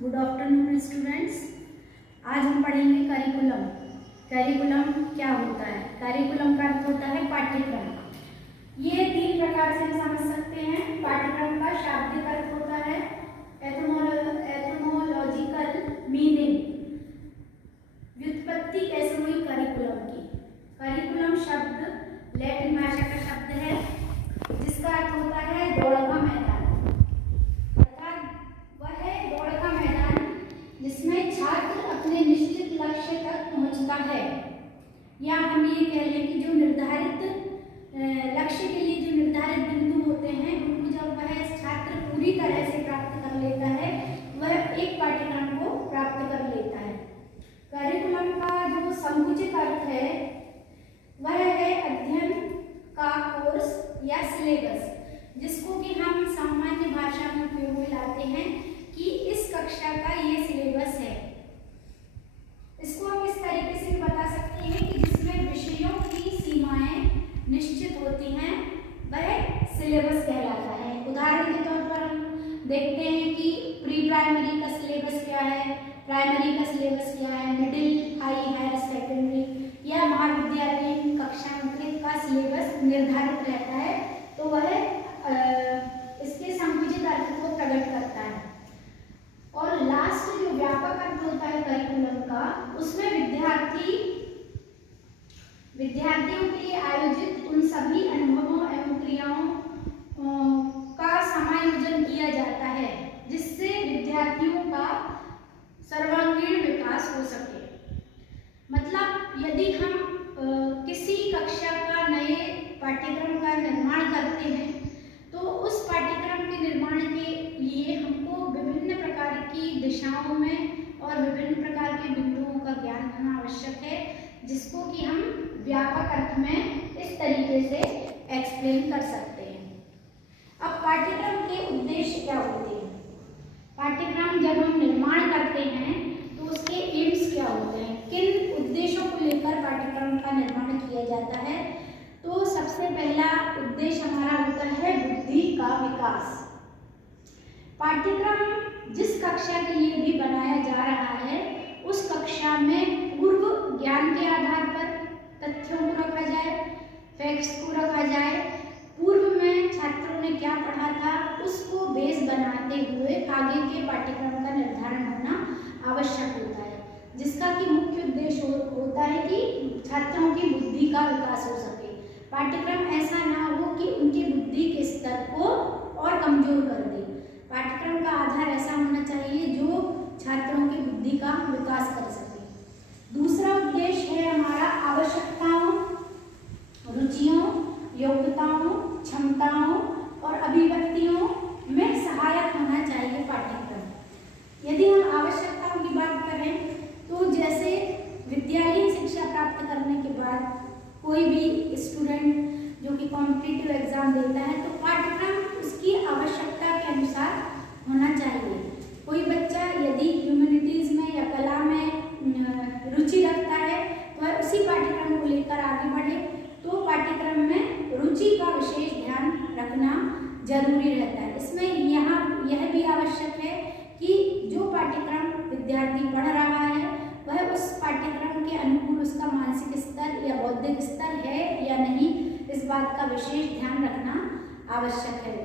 Good afternoon students. आज हम पढ़ेंगे करिकुलम। करिकुलम क्या होता है? करिकुलम का अर्थ होता है पाठ्यक्रम। ये तीन प्रकार से हम समझ सकते हैं। पाठ्यक्रम का शाब्दिक अर्थ होता है एटमोलॉजिकल मीनिंग, व्युत्पत्ति कैसे हुई करिकुलम की। करिकुलम शब्द लैटिन भाषा का शब्द है जिसका अर्थ होता है दौड़ का मैदान। जिसमें छात्र अपने निश्चित लक्ष्य तक पहुंचता है, या हम ये कह लें कि जो निर्धारित लक्ष्य के लिए जो निर्धारित बिंदु होते हैं उनको जब वह छात्र पूरी तरह से प्राप्त कर लेता है, वह एक पाठ्यक्रम को प्राप्त कर लेता है। करिकुलम का जो संकुचित अर्थ है वह है अध्ययन का कोर्स या सिलेबस, जिसको कि हम सामान्य भाषा में उपयोग में लाते हैं कि इस कक्षा का ये सिलेबस है। इसको हम इस तरीके से भी बता सकते हैं कि जिसमें विषयों की सीमाएं निश्चित होती हैं वह सिलेबस कहलाता है। उदाहरण के तौर पर हम देखते हैं कि प्री प्राइमरी का सिलेबस क्या है, प्राइमरी का सिलेबस क्या है, मिडिल, हाई, हायर सेकेंडरी या महाविद्यालयीन कक्षा का सिलेबस निर्धारित रहता है, तो वह इसके संकुचित अर्थ को प्रकट करता है। और लास्ट जो व्यापक अर्थ होता है करिकुलम का, उसमें विद्यार्थियों के लिए आयोजित उन सभी अनुभवों एवं क्रियाओं का समायोजन किया जाता है जिससे विद्यार्थियों का सर्वांगीण विकास हो सके। मतलब यदि हम किसी कक्षा का नए पाठ्यक्रम का निर्माण करते हैं तो उस पाठ्यक्रम के निर्माण के लिए हमको विभिन्न प्रकार की दिशाओं में और विभिन्न प्रकार के बिंदुओं का ज्ञान होना आवश्यक है, जिसको कि हम व्यापक अर्थ में इस तरीके से एक्सप्लेन कर सकते हैं। अब पाठ्यक्रम के उद्देश्य क्या होते हैं? पाठ्यक्रम जब हम निर्माण करते हैं तो उसके एम्स क्या होते हैं, किन उद्देश्यों को लेकर पाठ्यक्रम का निर्माण किया जाता है? तो सबसे पहला उद्देश्य हमारा होता है बुद्धि का विकास। पाठ्यक्रम जिस कक्षा के लिए भी बनाया जा रहा है उस कक्षा में पूर्व ज्ञान के आधार पर तथ्यों को रखा जाए, फैक्ट्स को रखा जाए, पूर्व में छात्रों ने क्या पढ़ा था उसको बेस बनाते हुए आगे के पाठ्यक्रम का निर्धारण होना आवश्यक होता है, जिसका कि मुख्य उद्देश्य होता है कि छात्रों की बुद्धि का विकास हो सके। पाठ्यक्रम ऐसा ना हो कि उनकी बुद्धि के स्तर को और कमजोर कर दे। पाठ्यक्रम का आधार ऐसा होना चाहिए जो छात्रों की बुद्धि का विकास कर सके। दूसरा उद्देश्य है हमारा आवश्यकताओं, रुचियों, योग्यताओं, क्षमताओं और अभिव्यक्तियों में सहायक होना चाहिए पाठ्यक्रम। यदि हम आवश्यकताओं की बात करें तो जैसे विद्यालयीन शिक्षा प्राप्त करने के बाद कोई भी स्टूडेंट जो कि कॉम्पिटिटिव एग्जाम देता है तो पाठ्यक्रम उसकी आवश्यकता के अनुसार होना चाहिए। कोई बच्चा यदि ह्यूमैनिटीज में या कला में रुचि रखता है तो वह उसी पाठ्यक्रम को लेकर आगे बढ़े, तो पाठ्यक्रम में रुचि का विशेष ध्यान रखना जरूरी रहता है। इसमें यहाँ यह भी आवश्यक है कि जो पाठ्यक्रम विद्यार्थी पढ़ रहा है वह उस पाठ्यक्रम के अनुकूल उसका मानसिक स्तर या बौद्धिक स्तर है या नहीं, इस बात का विशेष ध्यान रखना आवश्यक है।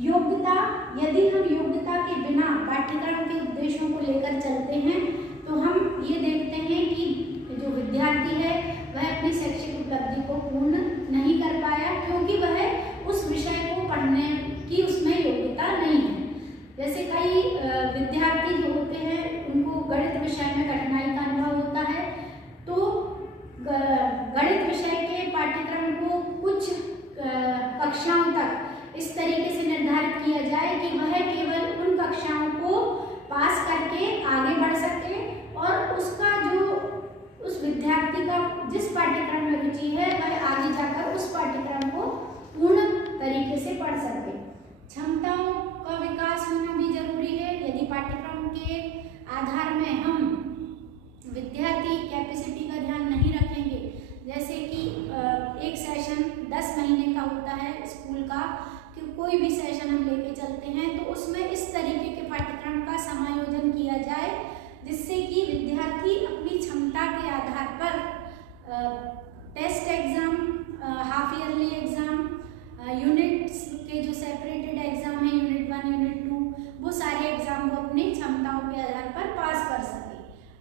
योग्यता, यदि हम योग्यता के बिना पाठ्यक्रम के उद्देश्यों को लेकर चलते हैं तो हम ये देखते हैं कि जो विद्यार्थी है वह अपनी शैक्षिक उपलब्धि को पूर्ण नहीं कर पाया, क्योंकि वह उस विषय को पढ़ने की उसमें योग्यता नहीं है। जैसे कई विद्यार्थी जो होते हैं उनको गणित विषय में कठिनाई का अनुभव होता है, तो गणित विषय के पाठ्यक्रम को कुछ कक्षाओं तक इस तरीके से निर्धारित किया जाए कि वह केवल उन कक्षाओं को पास करके आगे बढ़ सके और उसका जो उस विद्यार्थी का जिस पाठ्यक्रम में रुचि है वह आगे जाकर उस पाठ्यक्रम को पूर्ण तरीके से पढ़ सके। क्षमताओं का विकास होना भी जरूरी है। यदि पाठ्यक्रम के आधार में हम विद्यार्थी कैपेसिटी का ध्यान नहीं रखेंगे, जैसे कि एक सेशन 10 महीने का होता है स्कूल का, कि कोई भी सेशन हम लेके चलते हैं तो उसमें इस तरीके के पाठ्यक्रम का समायोजन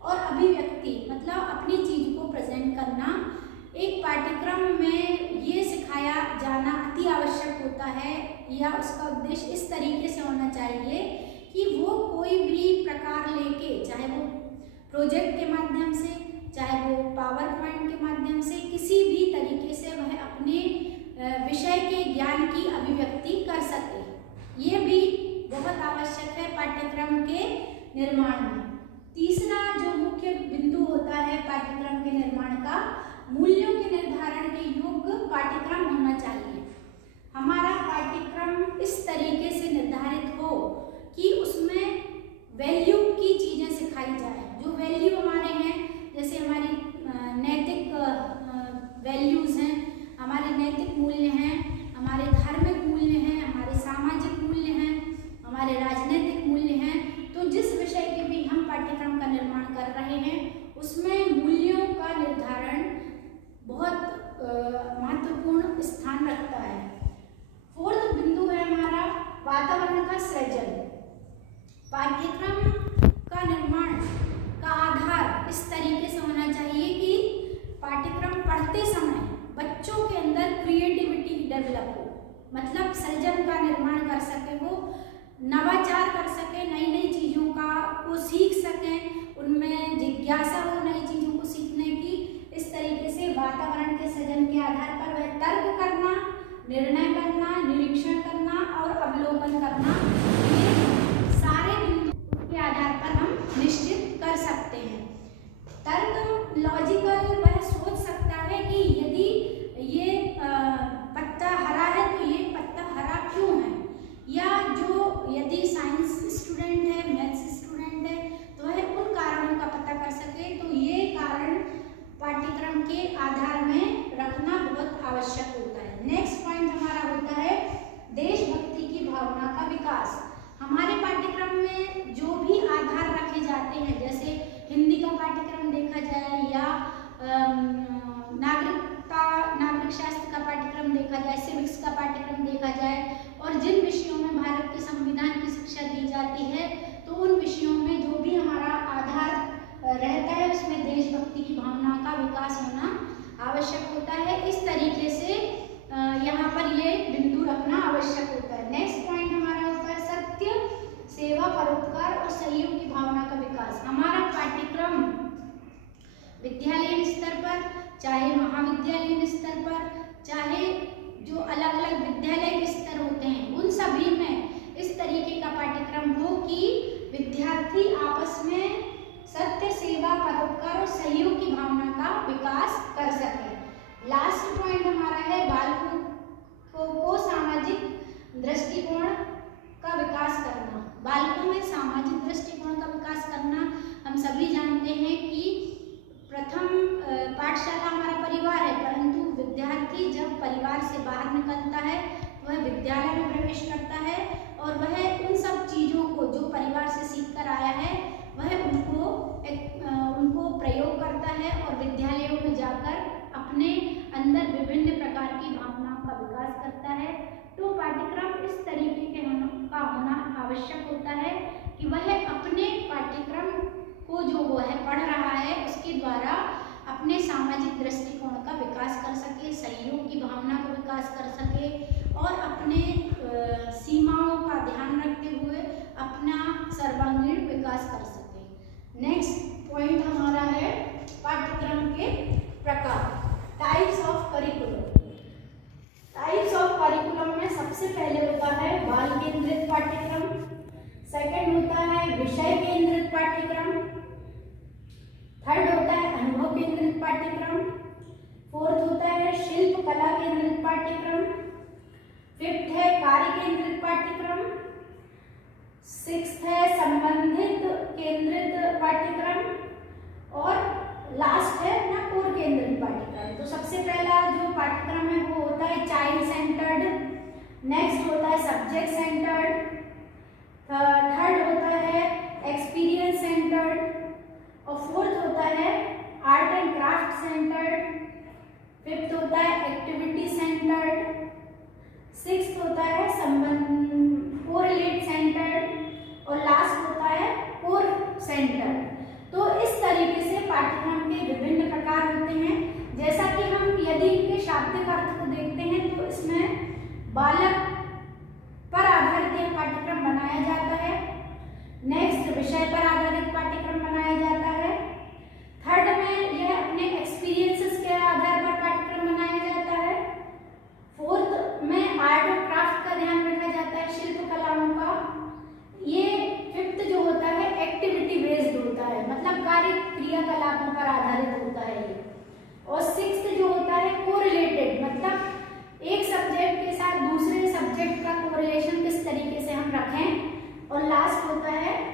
और अभिव्यक्ति मतलब अपनी चीज को प्रेजेंट करना एक पाठ्यक्रम में ये सिखाया जाना अति आवश्यक होता है, या उसका उद्देश्य इस तरीके से होना चाहिए कि वो कोई भी प्रकार लेके, चाहे वो प्रोजेक्ट के माध्यम से, चाहे वो पावर पॉइंट के माध्यम से, किसी भी तरीके से वह अपने विषय के ज्ञान की अभिव्यक्ति कर सके। ये भी बहुत आवश्यक है पाठ्यक्रम के निर्माण में। तीसरा जो मुख्य बिंदु होता है पाठ्यक्रम के निर्माण का, मूल्यों के निर्धारण के योग्य पाठ्यक्रम होना चाहिए। हमारा पाठ्यक्रम इस तरीके से निर्धारित हो कि उसमें वैल्यू की चीज़ें सिखाई जाए। जो वैल्यू हमारे हैं, जैसे हमारी नैतिक वैल्यूज़ हैं, हमारे नैतिक मूल्य हैं, हमारे धार्मिक मूल्य हैं, हमारे सामाजिक मूल्य हैं, हमारे राजनीतिक मूल्य हैं। तो जिस विषय के भी हम पाठ्यक्रम का निर्माण कर रहे हैं उसमें मूल्यों का निर्धारण बहुत महत्वपूर्ण स्थान रखता है। फोर्थ बिंदु है हमारा वातावरण का सृजन। पाठ्यक्रम का निर्माण का आधार इस तरीके से होना चाहिए कि पाठ्यक्रम पढ़ते समय बच्चों के अंदर क्रिएटिविटी डेवलप हो, मतलब सृजन का निर्माण कर सके, वो नवाचार कर सके, नई नई चीज़ों को सीख सकें, उनमें जिज्ञासा हो नई चीज़ों को सीखने की। इस तरीके से वातावरण के सृजन के आधार पर वह तर्क करना, निर्णय करना, निरीक्षण करना और अवलोकन करना, ये सारे बिंदु के आधार पर हम निश्चित कर सकते हैं। तर्क लॉजिकल वह सोच सकता है कि यदि ये पत्ता हरा है तो ये पत्ता हरा क्यों है, या जो यदि साइंस स्टूडेंट है, मैथ्स स्टूडेंट है, तो वह उन कारणों का पता कर सके। तो ये कारण पाठ्यक्रम के आधार में रखना बहुत आवश्यक होता है। नेक्स्ट पॉइंट हमारा होता है देशभक्ति की भावना का विकास। हमारे पाठ्यक्रम में जो भी आधार रखे जाते हैं, जैसे हिंदी का पाठ्यक्रम देखा जाए या नागरिक शास्त्र का पाठ्यक्रम देखा जाए, सिविक्स का पाठ्यक्रम देखा जाए, और जिन विषयों में भारत के संविधान की शिक्षा दी जाती है, तो उन विषयों में जो भी हमारा आधार रहता है उसमें देशभक्ति की भावना का विकास होना आवश्यक होता है। इस तरीके से यहाँ पर ये बिंदु रखना आवश्यक होता है। नेक्स्ट पॉइंट हमारा होता है सत्य, सेवा, परोपकार और सहयोग की भावना का विकास। हमारा पाठ्यक्रम विद्यालयीन स्तर पर, चाहे महाविद्यालयीन स्तर पर, चाहे जो अलग अलग विद्यालय के स्तर होते हैं, उन सभी में इस तरीके का पाठ्यक्रम हो कि विद्यार्थी आपस में सत्य, सेवा, परोपकार और सहयोग की भावना का विकास कर सके। लास्ट पॉइंट हमारा है बालकों को सामाजिक दृष्टिकोण का विकास करना। बालकों में सामाजिक दृष्टिकोण का विकास करना, हम सभी जानते हैं कि प्रथम पाठशाला हमारा परिवार है, परंतु विद्यार्थी जब परिवार से बाहर निकलता है वह विद्यालय में प्रवेश करता है और वह उन सब चीज़ों को जो परिवार से सीख कर आया है वह उनको प्रयोग करता है और विद्यालयों में जाकर अपने अंदर विभिन्न प्रकार की भावनाओं का विकास करता है। तो पाठ्यक्रम इस तरीके के का होना आवश्यक होता है कि वह अपने पाठ्यक्रम को जो वो है पढ़ रहा है उसके द्वारा अपने सामाजिक दृष्टिकोण का विकास कर सके, सहयोग की भावना का विकास कर सके और अपने सीमाओं का ध्यान रखते हुए अपना सर्वांगीण विकास कर सके। नेक्स्ट पॉइंट हमारा है पाठ्यक्रम के प्रकार, types of curriculum. Types of curriculum में सबसे पहले होता है बाल केंद्रित पाठ्यक्रम, सेकंड होता है विषय केंद्रित पाठ्यक्रम, थर्ड होता है अनुभव केंद्रित पाठ्यक्रम, फोर्थ होता है शिल्प कला केंद्रित पाठ्यक्रम, फिफ्थ है कार्य केंद्रित पाठ्यक्रम, सिक्स्थ है संबंधित केंद्रित पाठ्यक्रम और लास्ट है ना कोर केंद्रित पाठ्यक्रम। तो सबसे पहला जो पाठ्यक्रम है वो होता है चाइल्ड सेंटर्ड, नेक्स्ट होता है सब्जेक्ट सेंटर्ड, थर्ड होता है एक्सपीरियंस सेंटर्ड और फोर्थ होता है art and craft centred, fifth होता है एक्टिविटी सेंटर्ड, सिक्स्थ होता है कोरिलेट सेंटर्ड और लास्ट होता है कोर सेंटर्ड। तो इस तरीके होता है